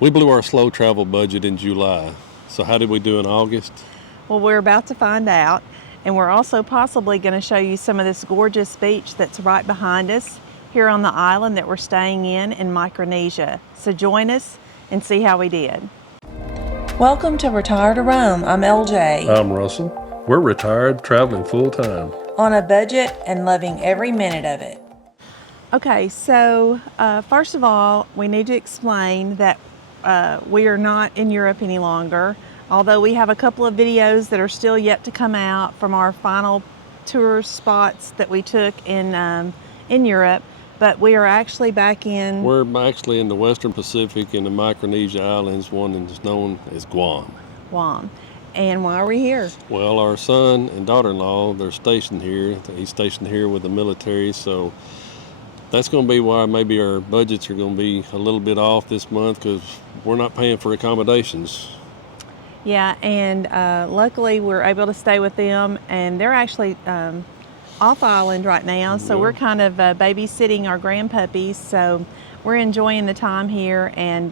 We blew our slow travel budget in July. So how did we do in August? Well, we're about to find out, and we're also possibly going to show you some of this gorgeous beach that's right behind us here on the island that we're staying in Micronesia. So join us and see how we did. Welcome to Retire to Roam. I'm LJ. I'm Russell. We're retired, traveling full time. On a budget and loving every minute of it. Okay, so first of all, we need to explain that we are not in Europe any longer, although we have a couple of videos that are still yet to come out from our final tour spots that we took in Europe, but we are actually back in... We're actually in the Western Pacific in the Micronesia Islands, one that's known as Guam. Guam. And why are we here? Well, our son and daughter-in-law, they're stationed here. He's stationed here with the military, so that's going to be why maybe our budgets are going to be a little bit off this month, because we're not paying for accommodations. Yeah, and luckily we're able to stay with them, and they're actually off island right now, so we're kind of babysitting our grandpuppies, so we're enjoying the time here and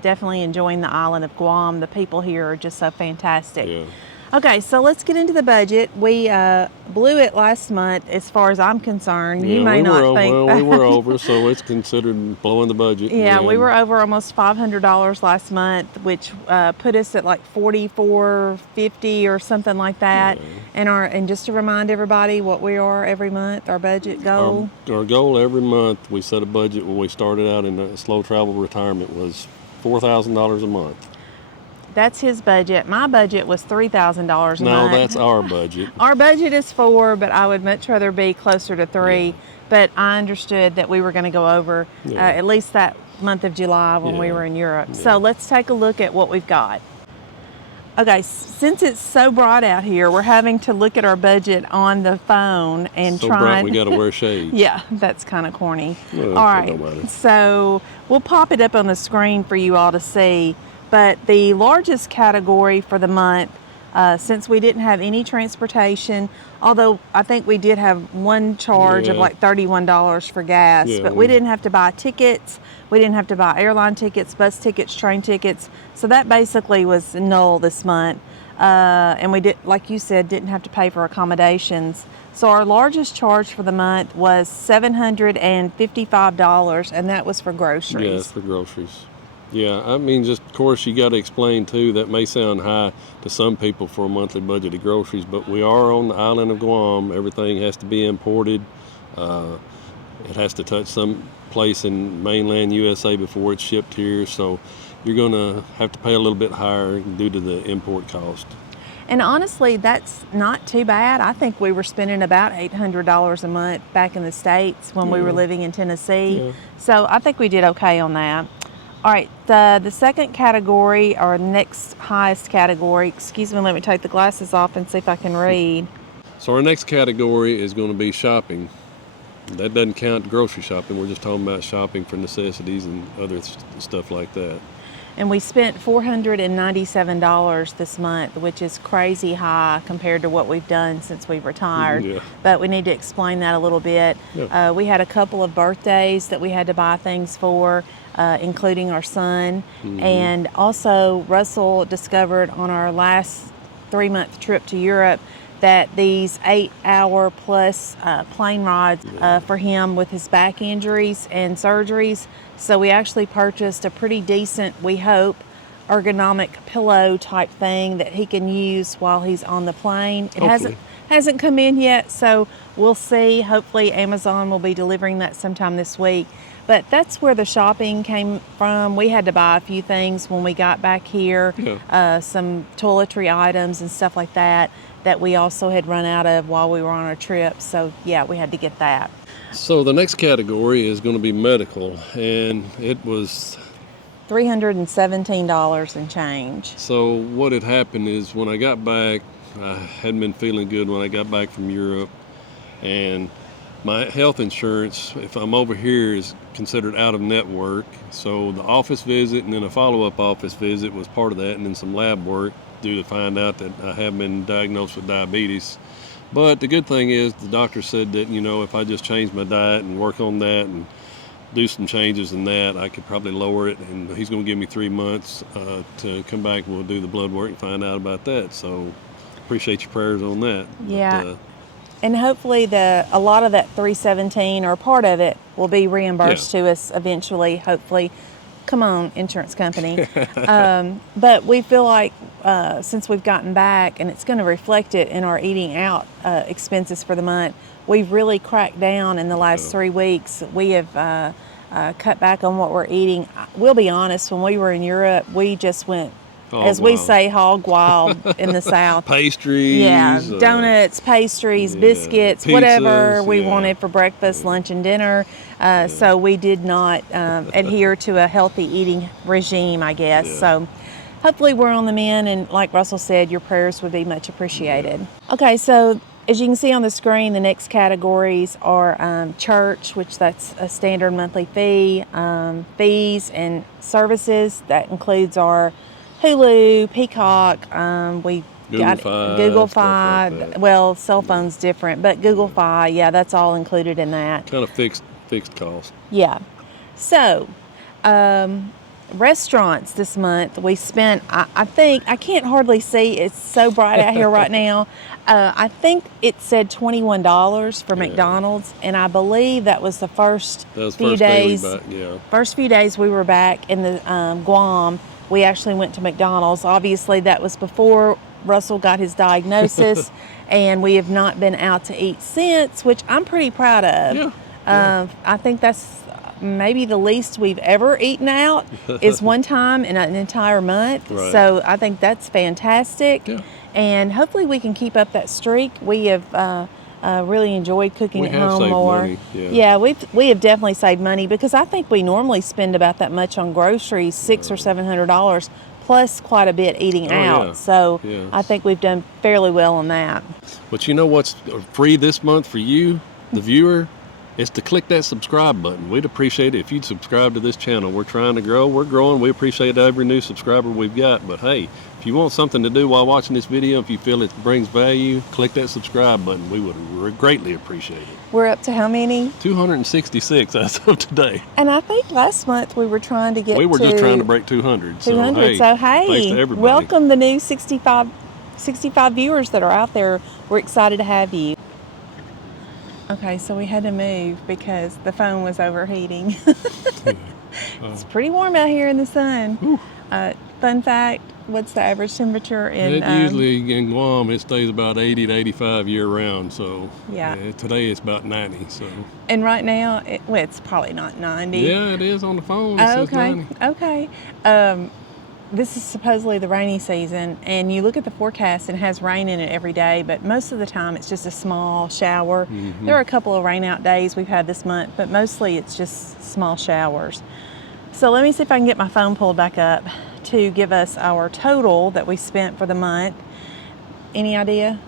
definitely enjoying the island of Guam. The people here are just so fantastic. Yeah. Okay, so let's get into the budget. We blew it last month as far as I'm concerned. Yeah, you may not think. Well, we were over, so it's considered blowing the budget. Yeah, we were over almost $500 last month, which put us at like $44.50 or something like that. Yeah. And just to remind everybody what we are every month, our budget goal. Our goal every month, we set a budget when we started out in a slow travel retirement was $4,000 a month. That's his budget. My budget was $3,000 a month. No, that's our budget. Our budget is $4,000, but I would much rather be closer to $3,000. Yeah. But I understood that we were going to go over at least that month of July when we were in Europe. Yeah. So let's take a look at what we've got. Okay, since it's so bright out here, we're having to look at our budget on the phone and so bright we got to wear shades. Yeah, that's kind of corny. Well, all right, so we'll pop it up on the screen for you all to see. But the largest category for the month, since we didn't have any transportation, although I think we did have one charge of like $31 for gas, but we didn't have to buy tickets, we didn't have to buy airline tickets, bus tickets, train tickets, so that basically was null this month. And we did, like you said, didn't have to pay for accommodations. So our largest charge for the month was $755, and that was for groceries. Yes, for groceries. Yeah, I mean, just of course you got to explain too, that may sound high to some people for a monthly budget of groceries, but we are on the island of Guam. Everything has to be imported. It has to touch some place in mainland USA before it's shipped here, so you're going to have to pay a little bit higher due to the import cost. And honestly, that's not too bad. I think we were spending about $800 a month back in the States when we were living in Tennessee. Yeah. So I think we did okay on that. All right, the second category, or next highest category, excuse me, let me take the glasses off and see if I can read. So our next category is going to be shopping. That doesn't count grocery shopping. We're just talking about shopping for necessities and other stuff like that. And we spent $497 this month, which is crazy high compared to what we've done since we've retired. Yeah. But we need to explain that a little bit. Yeah. We had a couple of birthdays that we had to buy things for, including our son. Mm-hmm. And also Russell discovered on our last 3-month trip to Europe that these 8-hour plus plane rides for him with his back injuries and surgeries. So we actually purchased a pretty decent, we hope, ergonomic pillow type thing that he can use while he's on the plane. It hasn't come in yet, so we'll see. Hopefully Amazon will be delivering that sometime this week. But that's where the shopping came from. We had to buy a few things when we got back here, some toiletry items and stuff like that we also had run out of while we were on our trip. So yeah, we had to get that. So the next category is going to be medical, and it was $317 and change. So what had happened is when I got back, I hadn't been feeling good when I got back from Europe, and my health insurance, if I'm over here, is considered out of network. So the office visit and then a follow-up office visit was part of that, and then some lab work due to find out that I have been diagnosed with diabetes. But the good thing is the doctor said that, if I just change my diet and work on that and do some changes in that. I could probably lower it, and he's going to give me 3 months to come back. We'll do the blood work and find out about that. So appreciate your prayers on that. Yeah. But, and hopefully a lot of that $317 or part of it will be reimbursed to us eventually, hopefully. Come on, insurance company. But we feel like since we've gotten back, and it's going to reflect it in our eating out expenses for the month, we've really cracked down in the last 3 weeks. We have cut back on what we're eating. We'll be honest, when we were in Europe, we just went, we say, hog wild in the South. Pastries. Yeah, donuts, pastries, biscuits, pizzas, whatever we wanted for breakfast, lunch, and dinner. So we did not adhere to a healthy eating regime, I guess. So hopefully we're on the mend, and like Russell said, your prayers would be much appreciated. Okay, so as you can see on the screen, the next categories are church, which that's a standard monthly fee, fees and services. That includes our Hulu, Peacock, we got Google Fi. Like well, cell phone's different, but Google Fi, that's all included in that. Kind of fixed cost. Yeah. So, restaurants this month, we spent, I think, I can't hardly see, it's so bright out here right now. I think it said $21 for McDonald's, and I believe that was the first few days. First few days we were back in the Guam. We actually went to McDonald's. Obviously, that was before Russell got his diagnosis, and we have not been out to eat since, which I'm pretty proud of. I think that's maybe the least we've ever eaten out is one time in an entire month. Right. So I think that's fantastic. And hopefully we can keep up that streak. We have really enjoyed cooking at home more. Money. We have definitely saved money, because I think we normally spend about that much on groceries, $600 or $700, plus quite a bit eating out. So I think we've done fairly well on that. But you know what's free this month for you, the viewer? Is to click that subscribe button. We'd appreciate it if you'd subscribe to this channel. We're trying to grow. We're growing. We appreciate every new subscriber we've got. But hey, if you want something to do while watching this video, if you feel it brings value, click that subscribe button. We would greatly appreciate it. We're up to how many? 266 as of today. And I think last month we were trying to get just trying to break 200. 200. So hey, thanks to everybody. Welcome the new 65 viewers that are out there. We're excited to have you. Okay, so we had to move because the phone was overheating. It's pretty warm out here in the sun. Fun fact, what's the average temperature in... usually in Guam, it stays about 80 to 85 year round. So today it's about 90. So. And right now, it's probably not 90. Yeah, it is on the phone. It says 90. Okay. This is supposedly the rainy season, and you look at the forecast and it has rain in it every day, but most of the time it's just a small shower. There are a couple of rain out days we've had this month, but mostly it's just small showers. So let me see if I can get my phone pulled back up to give us our total that we spent for the month. Any idea?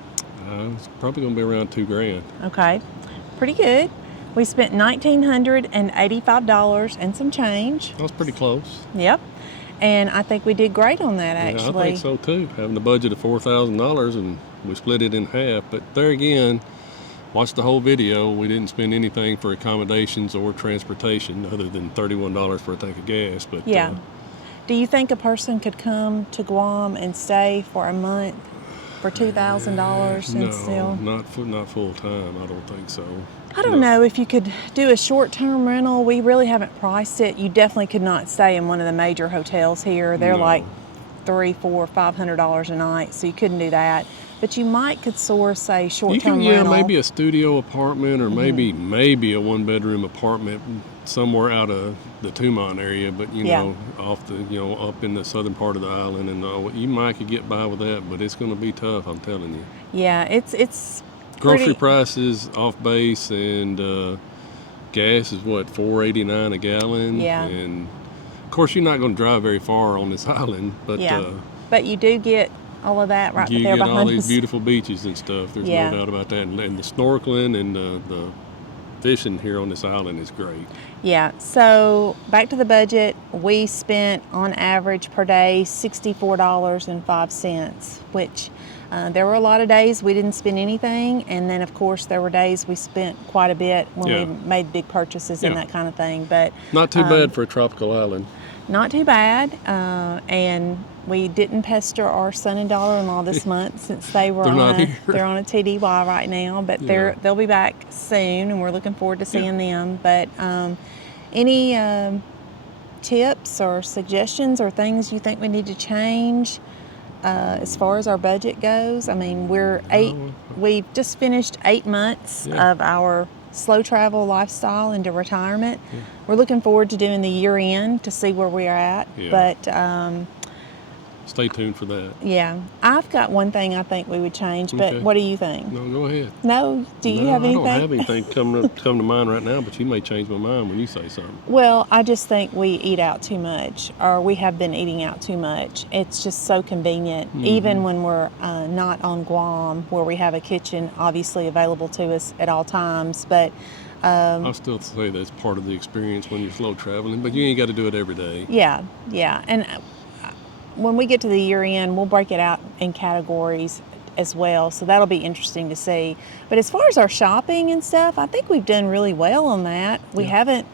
It's probably going to be around $2,000. Okay, pretty good. We spent $1,985 and some change. That was pretty close. Yep. And I think we did great on that, actually. I think so too. Having a budget of $4,000, and we split it in half. But there again, watch the whole video. We didn't spend anything for accommodations or transportation other than $31 for a tank of gas. But do you think a person could come to Guam and stay for a month for $2,000 and still? Not full time. I don't think so. I don't know if you could do a short-term rental. We really haven't priced it. You definitely could not stay in one of the major hotels here. They're like $300, $400, $500 a night, so you couldn't do that. But you could source a short-term rental. Maybe a studio apartment, or maybe a one-bedroom apartment somewhere out of the Tumon area, but off the up in the southern part of the island, and you might could get by with that, but it's going to be tough. I'm telling you. Yeah, it's. Grocery prices off base, and gas is what, $4.89 a gallon. Yeah. And of course, you're not going to drive very far on this island, but but you do get all of that right there behind us. You get all these beautiful beaches and stuff. There's no doubt about that, and the snorkeling and the fishing here on this island is great. Yeah, so back to the budget, we spent on average per day $64.05, which there were a lot of days we didn't spend anything, and then of course there were days we spent quite a bit when we made big purchases and that kind of thing. But not too bad for a tropical island. Not too bad, and we didn't pester our son and daughter-in-law this month since they're on a TDY right now, but they'll be back soon, and we're looking forward to seeing them. But any tips or suggestions or things you think we need to change as far as our budget goes? I mean, we've just finished 8 months of our slow travel lifestyle into retirement. We're looking forward to doing the year end to see where we are at. But stay tuned for that. Yeah, I've got one thing I think we would change, but what do you think? No, go ahead. No, do you have anything? I don't have anything come to mind right now, but you may change my mind when you say something. Well, I just think we eat out too much, or we have been eating out too much. It's just so convenient, even when we're not on Guam, where we have a kitchen obviously available to us at all times. But I'll still say that's part of the experience when you're slow traveling, but you ain't got to do it every day. Yeah, and when we get to the year end, we'll break it out in categories as well, so that'll be interesting to see. But as far as our shopping and stuff, I think we've done really well on that. We haven't,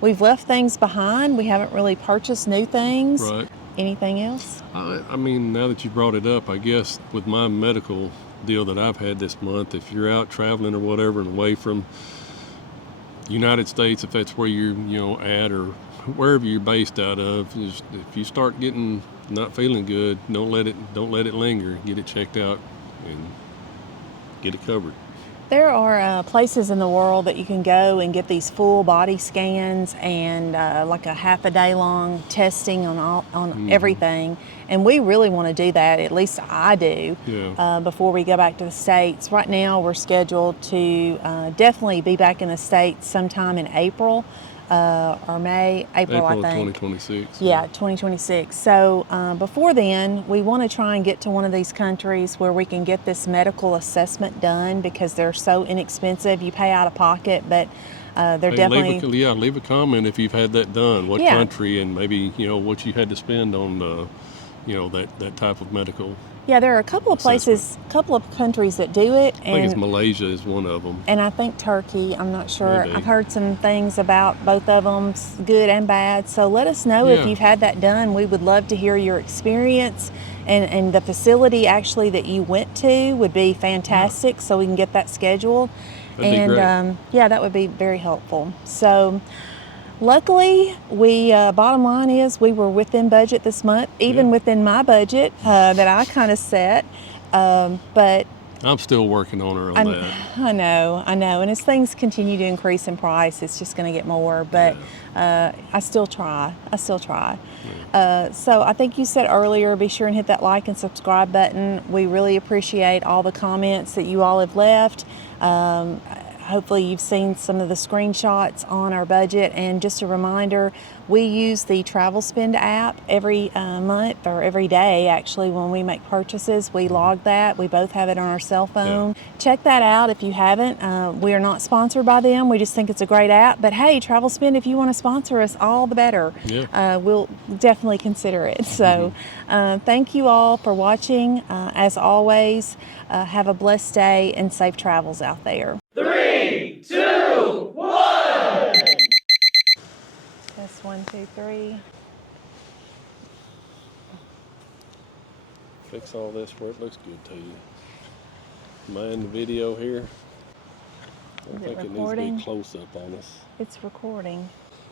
we've left things behind. We haven't really purchased new things. Right. Anything else? I mean, now that you brought it up, I guess with my medical deal that I've had this month, if you're out traveling or whatever and away from United States, if that's where you're at, or wherever you're based out of, if you start getting not feeling good, don't let it linger. Get it checked out and get it covered. There are places in the world that you can go and get these full body scans and like a half a day long testing on everything. And we really want to do that, at least I do, before we go back to the States. Right now we're scheduled to definitely be back in the States sometime in April. Or April, I think. 2026. Yeah, 2026. So before then, we want to try and get to one of these countries where we can get this medical assessment done, because they're so inexpensive. You pay out of pocket, but they're definitely... Leave a comment if you've had that done. What country, and maybe, what you had to spend on, that type of medical. Yeah, there are a couple of places, a couple of countries that do it. I think it's Malaysia is one of them. And I think Turkey, I'm not sure. Maybe. I've heard some things about both of them, good and bad. So let us know if you've had that done. We would love to hear your experience. And the facility actually that you went to would be fantastic, so we can get that scheduled. That'd be great. That would be very helpful. So luckily, bottom line is we were within budget this month, even within my budget that I kind of set. But I'm still working on her on that. I know. And as things continue to increase in price, it's just going to get more. But I still try. So I think you said earlier, be sure and hit that like and subscribe button. We really appreciate all the comments that you all have left. Hopefully you've seen some of the screenshots on our budget. And just a reminder, we use the Travel Spend app every month, or every day actually, when we make purchases. We log that. We both have it on our cell phone. Check that out if you haven't. We are not sponsored by them. We just think it's a great app. But hey, Travel Spend, if you want to sponsor us, all the better. We'll definitely consider it. So thank you all for watching. As always, have a blessed day and safe travels out there. 3, 2, 1. Test 1, 2, 3. Fix all this where it looks good to you. Mind the video here? I think it needs to be close up on us. It's recording.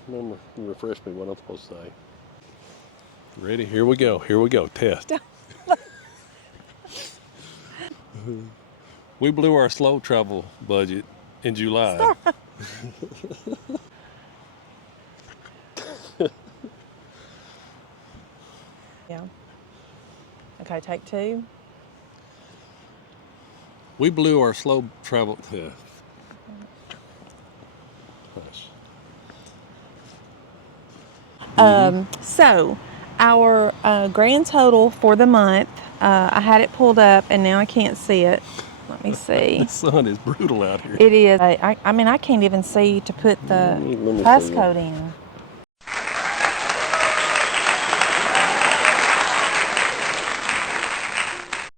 Remember, refresh me what I'm supposed to say. Ready? Here we go. Test. We blew our slow travel budget in July. Okay, take 2. We blew our slow travel. So our grand total for the month, I had it pulled up and now I can't see it. Let me see. The sun is brutal out here. It is. I mean, I can't even see to put the Let me see. passcode in.